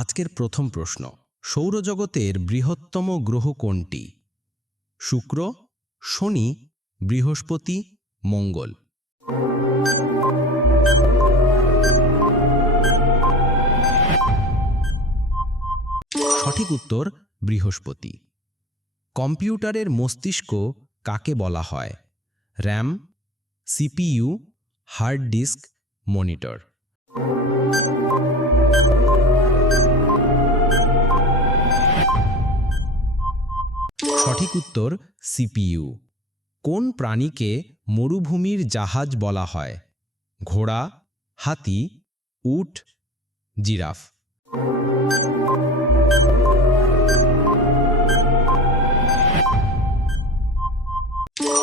আজকের প্রথম প্রশ্ন, সৌরজগতের বৃহত্তম গ্রহ কোনটি? শুক্র, শনি, বৃহস্পতি, মঙ্গল। সঠিক উত্তর বৃহস্পতি। কম্পিউটারের মস্তিষ্ক কাকে বলা হয়? RAM, CPU, hard disk, monitor. সঠিক উত্তর সিপিইউ। কোন প্রাণীকে মরুভূমির জাহাজ বলা হয়? ঘোড়া, হাতি, উট, জিরাফ।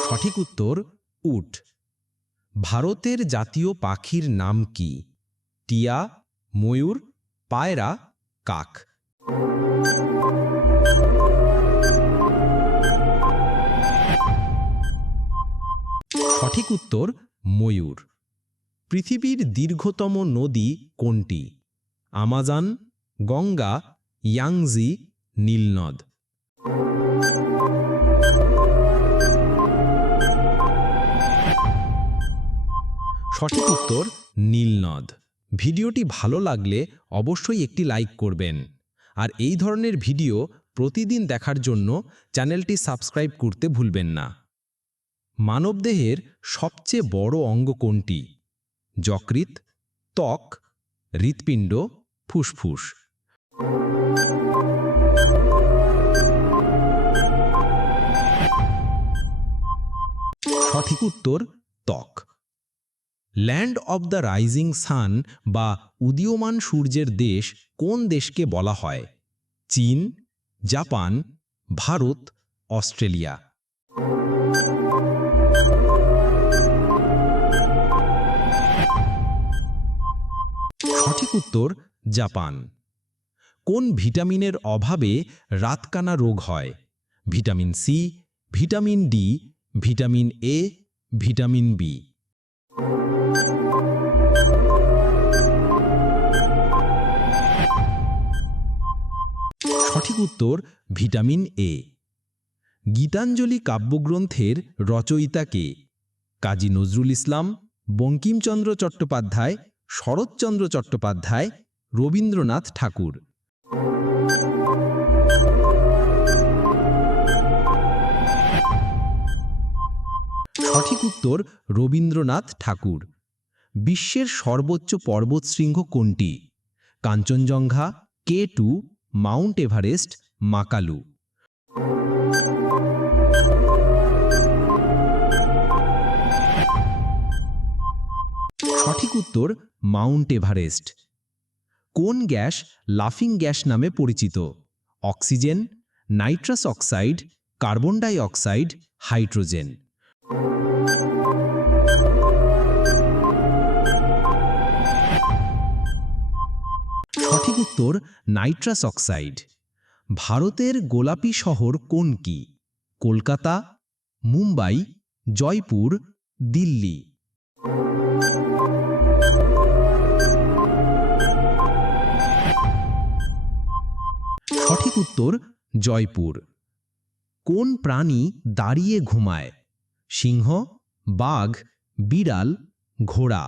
সঠিক উত্তর উট। ভারতের জাতীয় পাখির নাম কি? টিয়া, ময়ূর, পায়রা, কাক। সঠিক উত্তর ময়ূর। পৃথিবীর দীর্ঘতম নদী কোনটি? আমাজন, গঙ্গা, ইয়াংজি, নীলনদ। সঠিক উত্তর নীলনদ। ভিডিওটি ভালো লাগলে অবশ্যই একটি লাইক করবেন, আর এই ধরনের ভিডিও প্রতিদিন দেখার জন্য চ্যানেলটি সাবস্ক্রাইব করতে ভুলবেন না। মানবদেহের সবচেয়ে বড় অঙ্গ কোনটি? যকৃৎ, ত্বক, হৃৎপিণ্ড, ফুসফুস। সঠিক উত্তর ত্বক। Land of the rising sun বা উদীয়মান সূর্যের দেশ কোন দেশকে বলা হয়? চীন, জাপান, ভারত, অস্ট্রেলিয়া। সঠিক উত্তর জাপান। কোন ভিটামিনের অভাবে রাতকানা রোগ হয়? Vitamin C, vitamin D, vitamin A, vitamin B. সঠিক উত্তর ভিটামিন এ। গীতাঞ্জলি কাব্যগ্রন্থের রচয়িতা কে? কাজী নজরুল ইসলাম, বঙ্কিমচন্দ্র চট্টোপাধ্যায়, শরৎচন্দ্র চট্টোপাধ্যায়, রবীন্দ্রনাথ ঠাকুর। সঠিক উত্তর রবীন্দ্রনাথ ঠাকুর। বিশ্বের সর্বোচ্চ পর্বতশৃঙ্গ কোনটি? Kanchenjunga, K2, Mount Everest, Makalu. সঠিক উত্তর মাউন্ট এভারেস্ট। কোন গ্যাস লাফিং গ্যাস নামে পরিচিত? Oxygen, nitrous oxide, carbon die oxide, hydrogen. সঠিক উত্তর নাইট্রাস অক্সাইড। ভারতের গোলাপি শহর কোনটি? কলকাতা, মুম্বাই, জয়পুর, দিল্লি। সঠিক উত্তর জয়পুর। কোন প্রাণী দাঁড়িয়ে ঘুমায়? সিংহ, বাঘ, বিড়াল, ঘোড়া।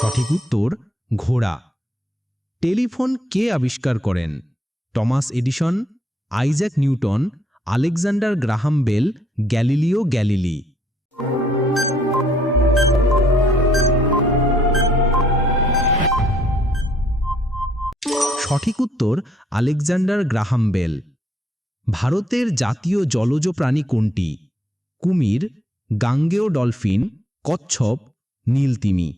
সঠিক উত্তর ঘোড়া। টেলিফোন কে আবিষ্কার করেন? Thomas Edison, Isaac Newton, Alexander Graham Bell, Galileo Galilei. সঠিক উত্তর আলেকজান্ডার গ্রাহাম বেল। ভারতের জাতীয় জলজ প্রাণী কোনটি? কুমির, গাঙ্গেয় ডলফিন, কচ্ছপ, নীলতিমি।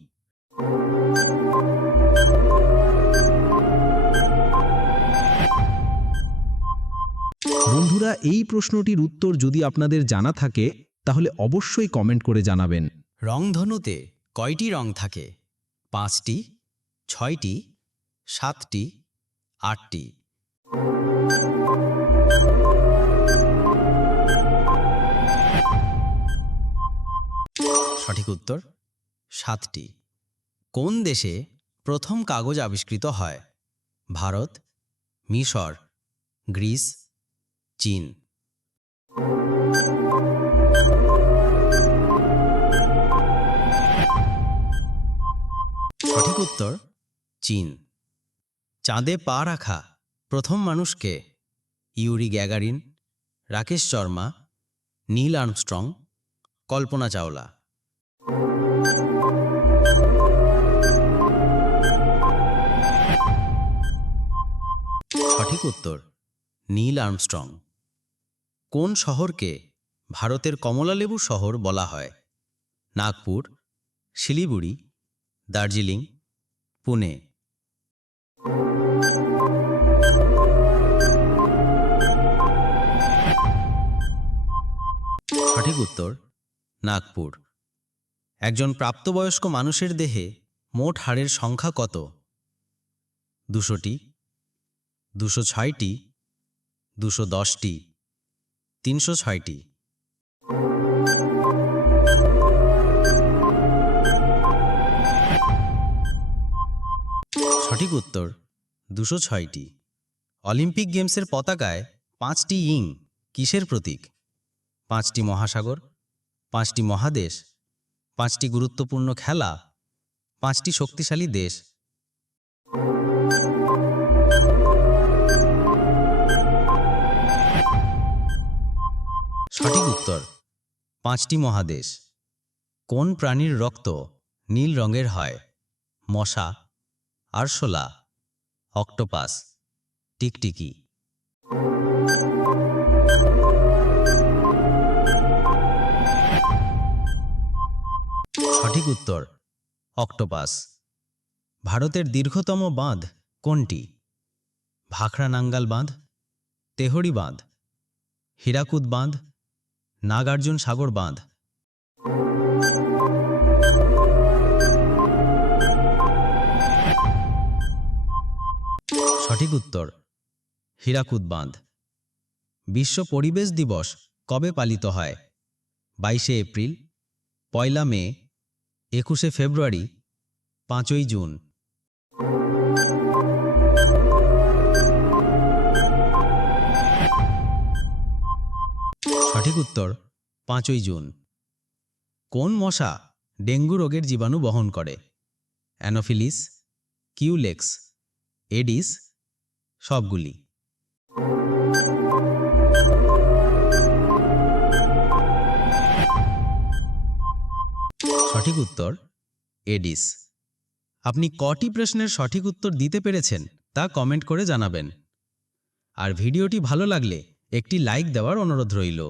বন্ধুরা, এই প্রশ্নটির উত্তর যদি আপনাদের জানা থাকে তাহলে অবশ্যই কমেন্ট করে জানাবেন। রংধনুতে কয়টি রং থাকে? 5টি, 6টি, 7টি, 8টি। সঠিক উত্তর 7টি। কোন দেশে প্রথম কাগজ আবিষ্কৃত হয়? ভারত, মিশর, গ্রিস, চীন। সঠিক উত্তর চীন। চাঁদে পা রাখা প্রথম মানুষকে? Yuri Gagarin, Rakesh Sharma, Neil Armstrong, Kalpana Chawla. সঠিক উত্তর নীল আর্মস্ট্রং। কোন শহরকে ভারতের কমলালেবু শহর বলা হয়? নাগপুর, শিলিগুড়ি, দার্জিলিং, পুনে। সঠিক উত্তর নাগপুর। একজন প্রাপ্তবয়স্ক মানুষের দেহে মোট হাড়ের সংখ্যা কত? 200টি, 206টি, 210টি, 306টি। সঠিক উত্তর 206টি। অলিম্পিক গেমসের পতাকায় 5টি ইং কিসের প্রতীক? 5টি মহাসাগর, 5টি মহাদেশ, 5টি গুরুত্বপূর্ণ খেলা, 5টি শক্তিশালী দেশ। সঠিক উত্তর 5টি মহাদেশ। কোন প্রাণীর রক্ত নীল রঙের হয়? মশা, আরশোলা, অক্টোপাস, টিকটিকি। সঠিক উত্তর অক্টোপাস। ভারতের দীর্ঘতম বাঁধ কোনটি? ভাখরা নাঙ্গাল বাঁধ, তেহরি বাঁধ, হীরাকুদ বাঁধ, নাগার্জুন সাগর বাঁধ। সঠিক উত্তর হীরাকুদ বাঁধ। বিশ্ব পরিবেশ দিবস কবে পালিত হয়? 22শে এপ্রিল, 1 মে, 21শে ফেব্রুয়ারি, 5ই জুন। সঠিক উত্তর 5ই জুন। কোন মশা ডেঙ্গু রোগের জীবাণু বহন করে? অ্যানোফিলিস, কিউলেক্স, এডিস, সবগুলি। সঠিক উত্তর এডিস। আপনি কটি প্রশ্নের সঠিক উত্তর দিতে পেরেছেন তা কমেন্ট করে জানাবেন। আর ভিডিওটি ভালো লাগলে একটি লাইক দেওয়ার অনুরোধ রইল।